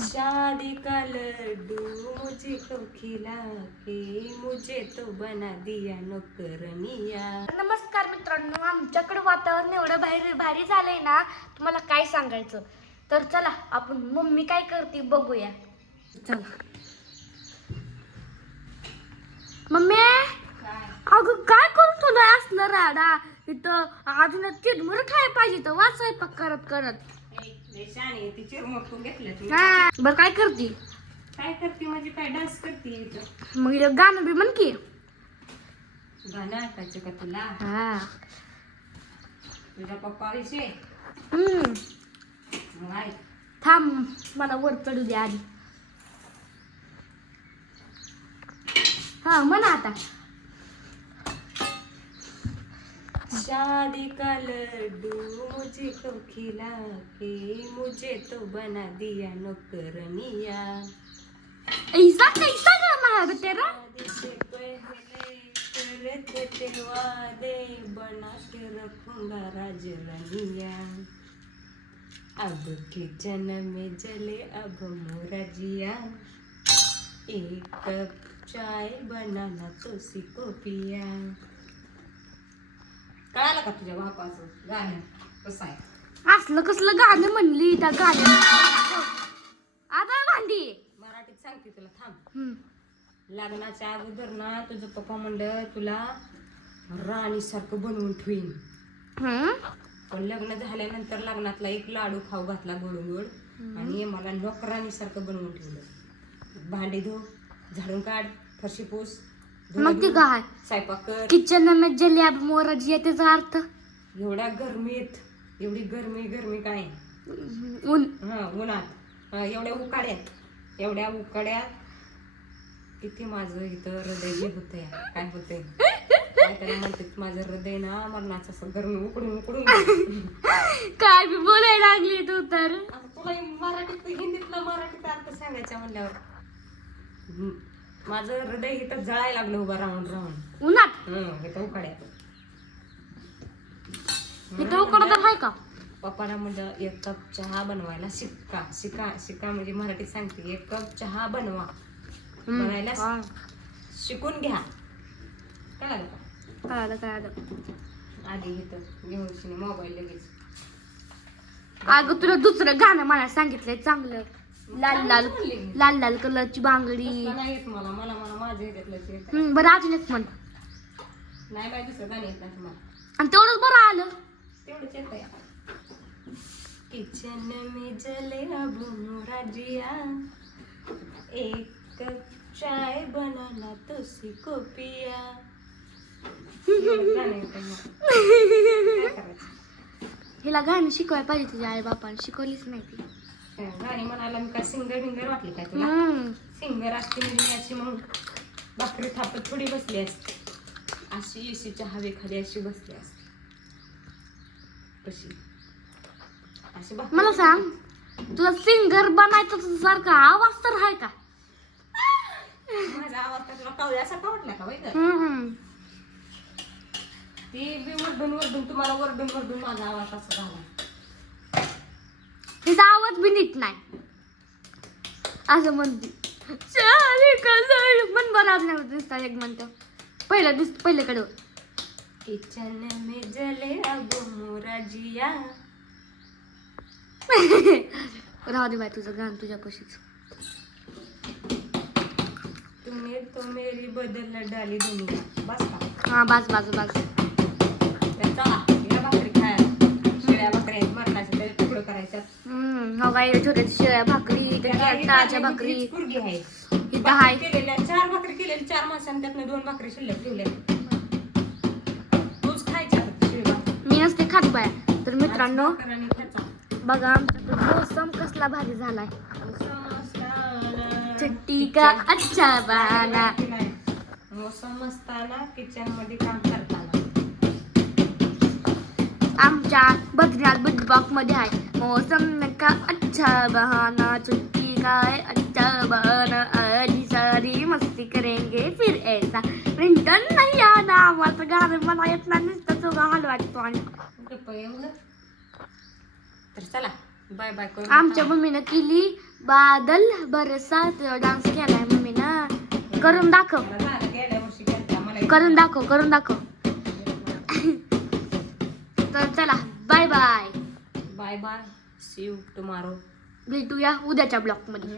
शादी का लड्डू मुझे को खिला के मुझे तो बना दिया नौकरनिया. नमस्कार मित्रांनो, आमच्याकडे वातावरण एवढं भारी झालंय ना, तुम्हाला काय सांगायचं. तर चला आपण मम्मी काय करते बघूया. चला मम्मी, अगं काय करून तुला असलं राडा इथं. अजून चिरमुर खाय पाहिजे तर वाच स्वयंपाक करत करत. बर काय करते म्हणजे काय डान्स करते इथं. मग इथं गाणं बी म्हण की. गाणं ऐकायचं का तुला? हा. तुझ्या पप्पा विषयी मग ऐक. थांब मला वर चढू दे आधी. हा म्हणा आता. शादी का लड्डू मुझे को खिला के मुझे तो बना दिया नौकरनिया. ऐसा कैसा गाना है तेरा? शादी से पहले करते थे वादे बना के रखूंगा राजरानिया. अब किचन में जले अब मोरा जिया. एक कप चाय बनाना तो सिको पिया. कळालं का तुझ्या बापाचं गाणं कसं आहे? असलं कसलं गाणं म्हणली त्या गाण्यात. आता भांडी मराठीत सांगते तुला, थांब. लग्नाच्या अगोदर ना तुझं पप्पा म्हणलं तुला राणी सारखं बनवून ठेवीन. पण लग्न झाल्यानंतर लग्नातला एक लाडू खाऊ घातला गोड गोड आणि मला नोकराणी सारखं बनवून ठेवलं. भांडी धु, झाडून काढ, फरशी पुस, मग ती काय स्वयंपाक कर. किचन में जले अब मोरा जिया त्याचा अर्थ. एवढ्या गरमीत एवढी गरमी काय ऊन. उन्हात एवढ्या उकाड्यात किती माझं इथं हृदय हे होतंय. काय होतंय काय त्याला म्हणते, माझं हृदय ना मरणाचं असं गरमी उकडून काय बी बोलायला लागली तू तर. आता तुला मराठीत हिंदीतला मराठीत अर्थ सांगायचा म्हणल्यावर माझं हृदय इथं जळायला लागलं उभं राहून उन्हात. इथं उकाड्यात. इथं उकडत आहे का? पप्पाला म्हणजे 1 कप चहा बनवायला शिका म्हणजे मराठीत सांगते. 1 कप चहा बनायला शिकून घ्या. कळालं का? कळालं. आधी इथं घेऊन मोबाईल लगेच. अगं तुला दुसरं गाणं मला सांगितलंय चांगलं. लाल कलरची बांगडी. नाही येत मला माझ्या ह्याच्यातलं. बरं अजून एक म्हण. नाही बाय दुसरं गाणं येत नाही तुम्हाला. आणि तेवढंच बरं आलं. तेवढंच येत आहे. किचन में जले अब मोरा जिया. एक कप चाय बनाना तो सिको पिया. हिला गाणं शिकवायला पाहिजे. तुझ्या आई बापाने शिकवलीच नाही ती गाणी म्हणायला. मी काय सिंगर वाटली काय तुला? सिंगर असते म्हणजे अशी मग भाकरी थापत थोडी बसली असते. अशी एसीच्या हवेखाली अशी बसली असते कशी अशी. मला सांग, तुला सिंगर बनायचं सारखा आवाज तर आहे का? माझा आवाज तर तुला कवळ्यासारखा वाटला का? ती बी वरडून तुम्हाला वरडून माझा आवाज असा झाला. तिचा आवाज बी नीट नाही असं म्हणते. मन बरं आज नाही दिसतात. एक म्हणतो पहिल्याकडं. किचन में जले अब मोरा जिया. राहू दे बाय तुझं गाणं तुझ्यापाशीच. तुम्ही तो मेरी बदल डाली दुनिया. बस का? हा बस. चला या भाकरी खायला. शिळ्या भाकरी मरणाच्या तरी तुकडं करायच्या. हो काय छोट्या शिळ्या भाकरी, ताज्या भाकरी कुरगी आहे. इथं आहे केलेल्या 4 भाकरी केलेल्या 4 माणसांनी त्यातनं 2 भाकरी शिल्लक ठेवल्या. तूच खायच्या शिळी भाकरी. मी नसते खात बाय. तर मित्रांनो बघा आमचा मौसम कसला भारी झालाय. चट्टी का अच्छा बहाना. मौसम असताना किचन मध्ये काम करताना. आमच्या बद्रीनाथ बुद्ध मध्ये आहे मौसम का अच्छा बहाना. चट्टी का अच्छा बहाना. आधी सारी मस्ती करेंगे फिर ऐसा. प्रिंटर नाही आला. आम्हाला गाणं मला येत नाही. नुसतं चोगा हलवायचो आणि तर चला बाय बाय. आमच्या मम्मीनं केली बादल बरसात डान्स केलाय मम्मी ना. करून दाखव, मला झालं गेल्या वर्षी केलता, मला येत करून नाही. दाखव, करून दाखव. तर चला bye bye, bye bye, see you tomorrow. भेटूया उद्याच्या ब्लॉग मध्ये.